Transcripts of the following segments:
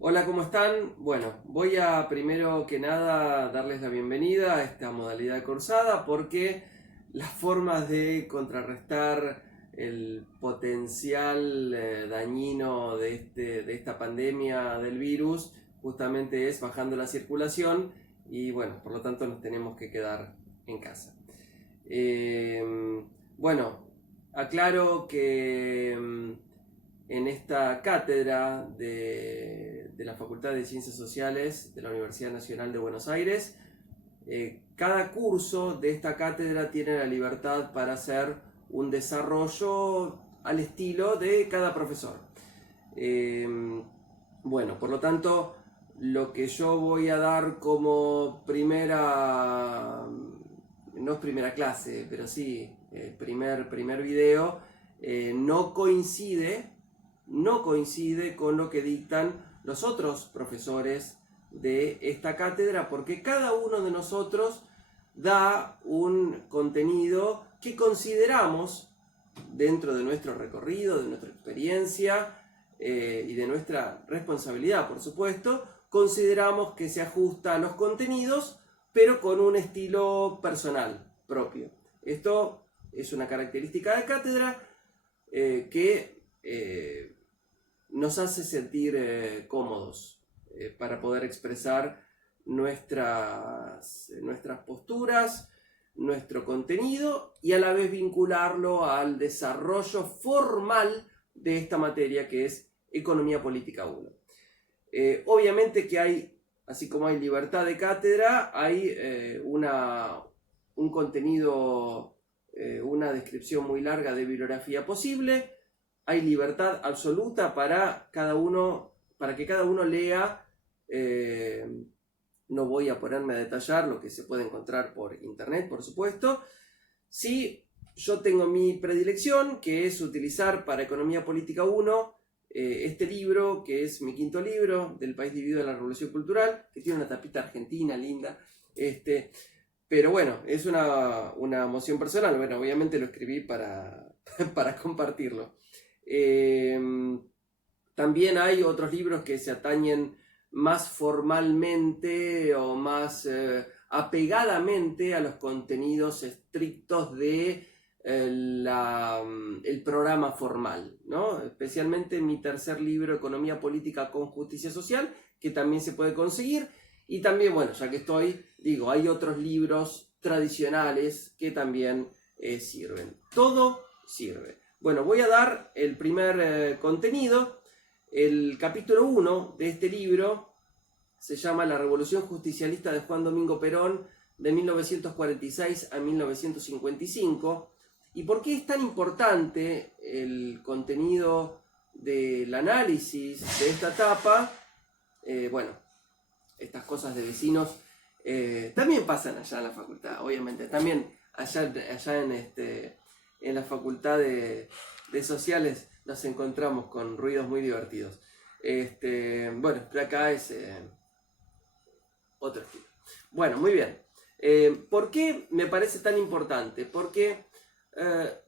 Hola, ¿cómo están? Bueno, voy a primero que nada darles la bienvenida a esta modalidad de cursada porque las formas de contrarrestar el potencial dañino de esta pandemia del virus justamente es bajando la circulación y bueno, por lo tanto nos tenemos que quedar en casa. Bueno, aclaro que en esta cátedra de la Facultad de Ciencias Sociales de la Universidad Nacional de Buenos Aires, cada curso de esta cátedra tiene la libertad para hacer un desarrollo al estilo de cada profesor. Eh, bueno, por lo tanto, lo que yo voy a dar como primera, no es primera clase, pero sí, primer video, no coincide con lo que dictan los otros profesores de esta cátedra, porque cada uno de nosotros da un contenido que consideramos dentro de nuestro recorrido, de nuestra experiencia y de nuestra responsabilidad, por supuesto, consideramos que se ajusta a los contenidos, pero con un estilo personal propio. Esto es una característica de cátedra que nos hace sentir cómodos para poder expresar nuestras posturas, nuestro contenido y a la vez vincularlo al desarrollo formal de esta materia que es Economía Política 1. Obviamente que hay, así como hay libertad de cátedra, hay un contenido, una descripción muy larga de bibliografía posible. Hay libertad absoluta para que cada uno lea. No voy a ponerme a detallar lo que se puede encontrar por internet, por supuesto. Sí, yo tengo mi predilección, que es utilizar para Economía Política 1 este libro, que es mi quinto libro, Del país dividido en la Revolución Cultural, que tiene una tapita argentina linda. Pero bueno, es una emoción personal. Bueno, obviamente lo escribí para compartirlo. También hay otros libros que se atañen más formalmente o más apegadamente a los contenidos estrictos de el programa formal, ¿no? Especialmente mi tercer libro, Economía Política con Justicia Social, que también se puede conseguir. Y también, bueno, ya que estoy, digo, hay otros libros tradicionales que también sirven. Todo sirve. Bueno, voy a dar el primer contenido. El capítulo 1 de este libro se llama La Revolución Justicialista de Juan Domingo Perón de 1946 a 1955. ¿Y por qué es tan importante el contenido del análisis de esta etapa? Bueno, estas cosas de vecinos también pasan allá en la facultad, obviamente. También allá en la facultad de sociales nos encontramos con ruidos muy divertidos. Bueno, pero acá es otro estilo. Bueno, muy bien. ¿Por qué me parece tan importante? Porque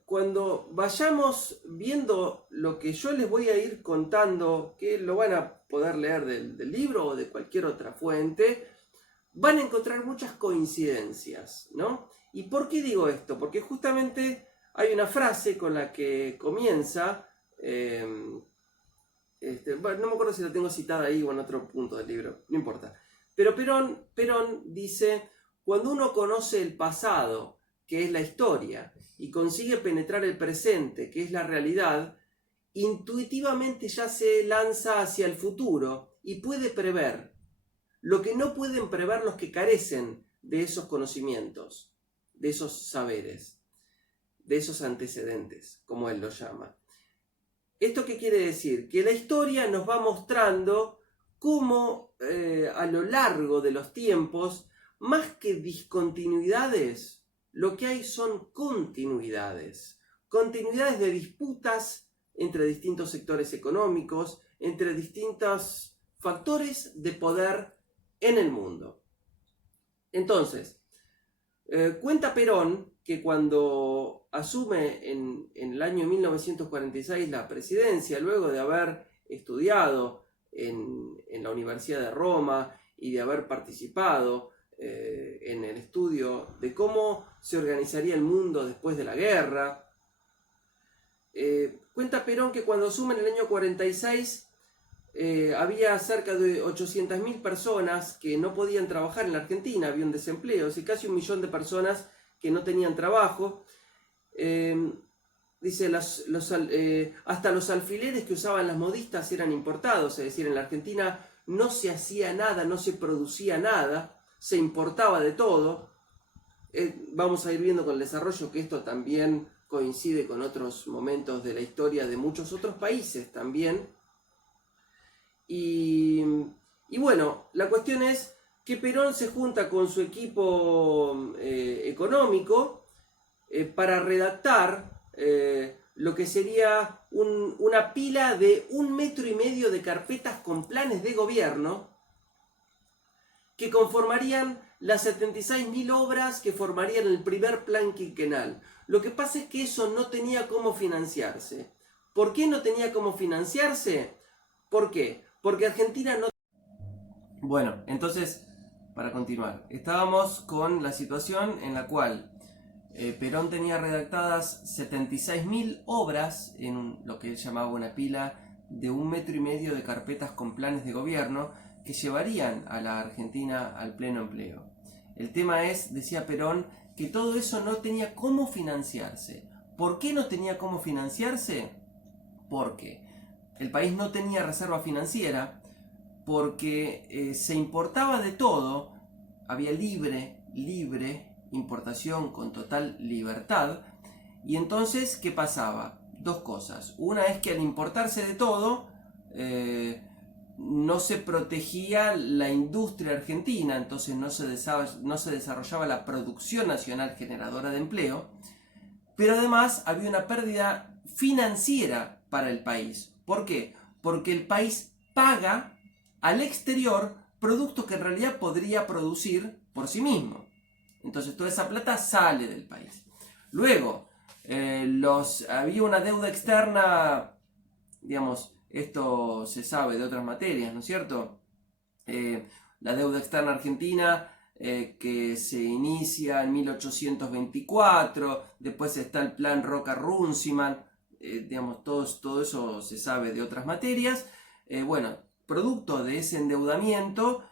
cuando vayamos viendo lo que yo les voy a ir contando, que lo van a poder leer del libro o de cualquier otra fuente, van a encontrar muchas coincidencias, ¿no? ¿Y por qué digo esto? Porque justamente hay una frase con la que comienza, bueno, no me acuerdo si la tengo citada ahí o en otro punto del libro, no importa. Pero Perón dice, cuando uno conoce el pasado, que es la historia, y consigue penetrar el presente, que es la realidad, intuitivamente ya se lanza hacia el futuro y puede prever lo que no pueden prever los que carecen de esos conocimientos, de esos saberes, de esos antecedentes, como él lo llama. ¿Esto qué quiere decir? Que la historia nos va mostrando cómo a lo largo de los tiempos, más que discontinuidades, lo que hay son continuidades. Continuidades de disputas entre distintos sectores económicos, entre distintos factores de poder en el mundo. Entonces, cuenta Perón que cuando asume en el año 1946 la presidencia, luego de haber estudiado en la Universidad de Roma y de haber participado en el estudio de cómo se organizaría el mundo después de la guerra. Cuenta Perón que cuando asume en el año 46 había cerca de 800.000 personas que no podían trabajar en la Argentina, había un desempleo, y casi 1 millón de personas que no tenían trabajo. Dice, hasta los alfileres que usaban las modistas eran importados, es decir, en la Argentina no se hacía nada, no se producía nada, se importaba de todo. Vamos a ir viendo con el desarrollo que esto también coincide con otros momentos de la historia de muchos otros países también. Y bueno, la cuestión es que Perón se junta con su equipo económico para redactar lo que sería una pila de 1,5 metros de carpetas con planes de gobierno que conformarían las 76.000 obras que formarían el primer plan quinquenal. Lo que pasa es que eso no tenía cómo financiarse. ¿Por qué no tenía cómo financiarse? ¿Por qué? Porque Argentina no... Bueno, entonces, para continuar, estábamos con la situación en la cual Perón tenía redactadas 76.000 obras en lo que él llamaba una pila de 1,5 metros de carpetas con planes de gobierno que llevarían a la Argentina al pleno empleo. El tema es, decía Perón, que todo eso no tenía cómo financiarse. ¿Por qué no tenía cómo financiarse? Porque el país no tenía reserva financiera, porque se importaba de todo, había libre importación con total libertad. Y entonces, ¿qué pasaba? Dos cosas. Una es que al importarse de todo, no se protegía la industria argentina, entonces no se desarrollaba la producción nacional generadora de empleo, pero además había una pérdida financiera para el país. ¿Por qué? Porque el país paga al exterior productos que en realidad podría producir por sí mismo. Entonces toda esa plata sale del país. Luego, había una deuda externa, digamos, esto se sabe de otras materias, ¿no es cierto? La deuda externa argentina que se inicia en 1824, después está el plan Roca-Runciman, digamos, todo eso se sabe de otras materias. Bueno, producto de ese endeudamiento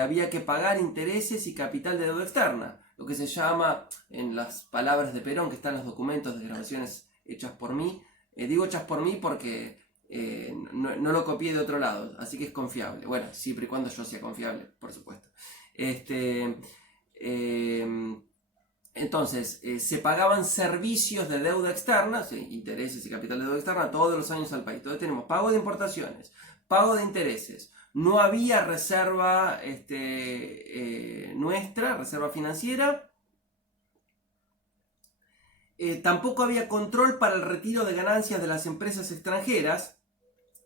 había que pagar intereses y capital de deuda externa, lo que se llama, en las palabras de Perón, que están en los documentos de grabaciones hechas por mí, digo hechas por mí porque no lo copié de otro lado, así que es confiable. Bueno, siempre y cuando yo sea confiable, por supuesto. Entonces, se pagaban servicios de deuda externa, ¿sí? Intereses y capital de deuda externa todos los años al país. Entonces tenemos pago de importaciones, pago de intereses. No había reserva nuestra, reserva financiera. Tampoco había control para el retiro de ganancias de las empresas extranjeras,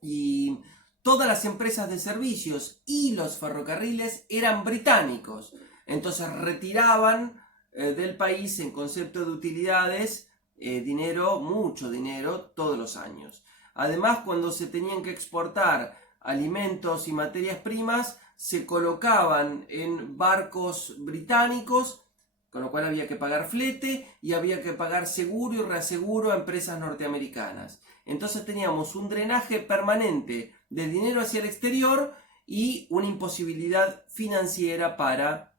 y todas las empresas de servicios y los ferrocarriles eran británicos. Entonces retiraban del país en concepto de utilidades dinero, mucho dinero, todos los años. Además, cuando se tenían que exportar alimentos y materias primas, se colocaban en barcos británicos, con lo cual había que pagar flete y había que pagar seguro y reaseguro a empresas norteamericanas. Entonces teníamos un drenaje permanente de dinero hacia el exterior y una imposibilidad financiera para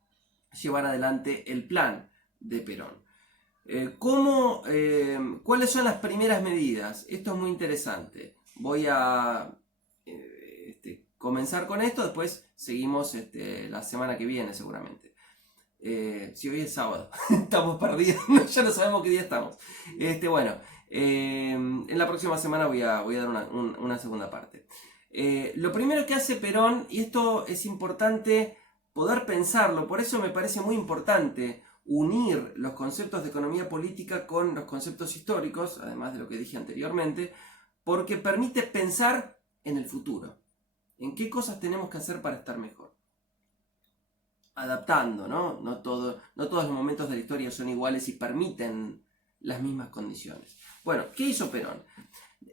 llevar adelante el plan de Perón. ¿Cuáles son las primeras medidas? Esto es muy interesante. Voy a comenzar con esto, después seguimos la semana que viene seguramente. Si hoy es sábado, estamos perdidos, ya no sabemos qué día estamos. En la próxima semana voy a dar una segunda parte. Lo primero que hace Perón, y esto es importante poder pensarlo, por eso me parece muy importante unir los conceptos de economía política con los conceptos históricos, además de lo que dije anteriormente, porque permite pensar en el futuro, en qué cosas tenemos que hacer para estar mejor. Adaptando, ¿no? No todos los momentos de la historia son iguales y permiten las mismas condiciones. Bueno, ¿qué hizo Perón?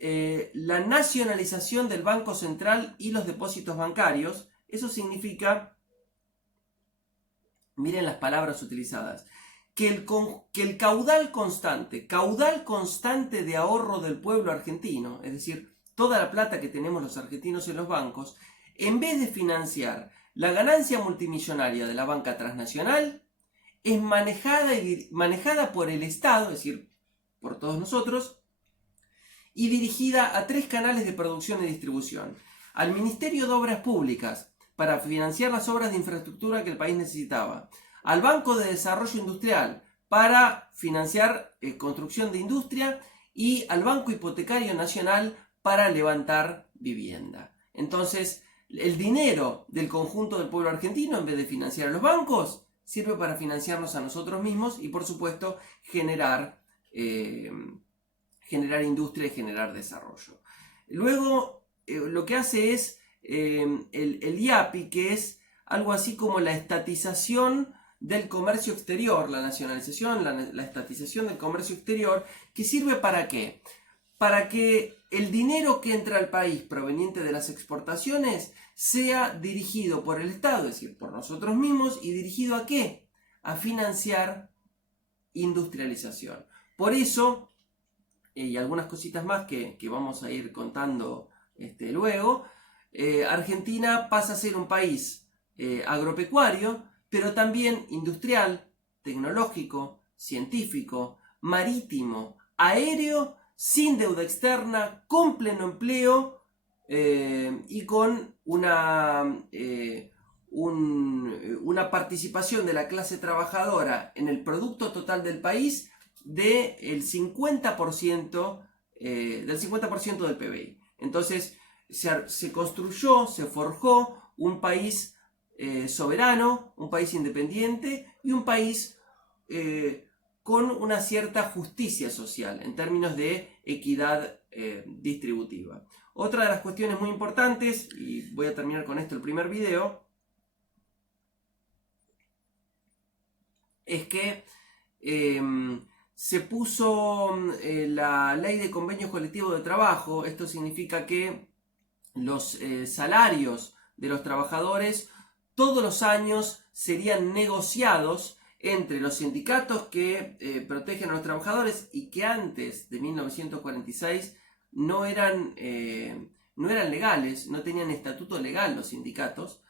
la nacionalización del Banco Central y los depósitos bancarios. Eso significa, miren las palabras utilizadas, que el caudal constante de ahorro del pueblo argentino, es decir, toda la plata que tenemos los argentinos en los bancos, en vez de financiar la ganancia multimillonaria de la banca transnacional, es manejada por el Estado, es decir, por todos nosotros, y dirigida a 3 canales de producción y distribución. Al Ministerio de Obras Públicas, para financiar las obras de infraestructura que el país necesitaba. Al Banco de Desarrollo Industrial, para financiar construcción de industria. Y al Banco Hipotecario Nacional, para levantar vivienda. Entonces, el dinero del conjunto del pueblo argentino, en vez de financiar a los bancos, sirve para financiarnos a nosotros mismos y, por supuesto, generar industria y generar desarrollo. Luego, lo que hace es el IAPI, que es algo así como la estatización del comercio exterior, la nacionalización, la estatización del comercio exterior, que sirve ¿para qué? Para que el dinero que entra al país proveniente de las exportaciones sea dirigido por el Estado, es decir, por nosotros mismos, y dirigido ¿a qué? A financiar industrialización. Por eso, y algunas cositas más que vamos a ir contando luego, Argentina pasa a ser un país agropecuario, pero también industrial, tecnológico, científico, marítimo, aéreo, sin deuda externa, con pleno empleo y con una participación de la clase trabajadora en el producto total del país del 50%, del PBI. Entonces se construyó, se forjó un país soberano, un país independiente y un país con una cierta justicia social en términos de equidad distributiva. Otra de las cuestiones muy importantes, y voy a terminar con esto el primer video, es que se puso la ley de convenios colectivos de trabajo. Esto significa que los salarios de los trabajadores todos los años serían negociados entre los sindicatos que protegen a los trabajadores y que antes de 1946 no eran legales, no tenían estatuto legal los sindicatos.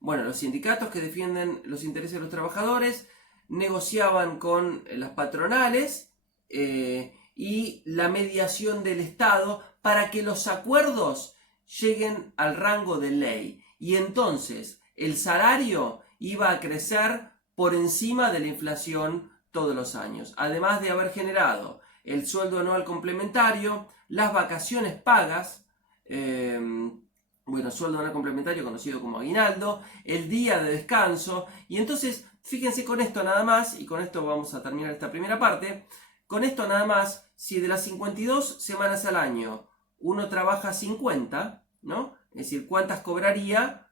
Bueno, los sindicatos que defienden los intereses de los trabajadores negociaban con las patronales y la mediación del Estado para que los acuerdos lleguen al rango de ley. Y entonces el salario iba a crecer por encima de la inflación todos los años, además de haber generado el sueldo anual complementario, las vacaciones pagas, sueldo anual complementario conocido como aguinaldo, el día de descanso. Y entonces, fíjense con esto nada más, y con esto vamos a terminar esta primera parte, con esto nada más, si de las 52 semanas al año uno trabaja 50, ¿no? Es decir, ¿cuántas cobraría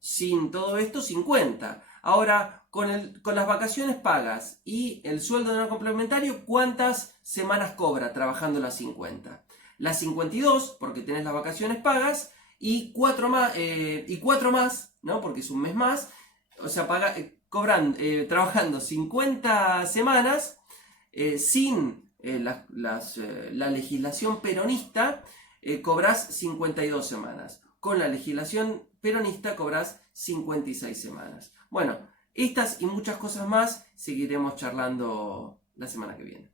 sin todo esto? 50. Ahora, con las vacaciones pagas y el sueldo anual complementario, ¿cuántas semanas cobra trabajando las 50? Las 52, porque tenés las vacaciones pagas, y 4 más, ¿no? Porque es un mes más. O sea, trabajando 50 semanas sin la legislación peronista, cobrás 52 semanas. Con la legislación peronista cobrás 56 semanas. Bueno, estas y muchas cosas más seguiremos charlando la semana que viene.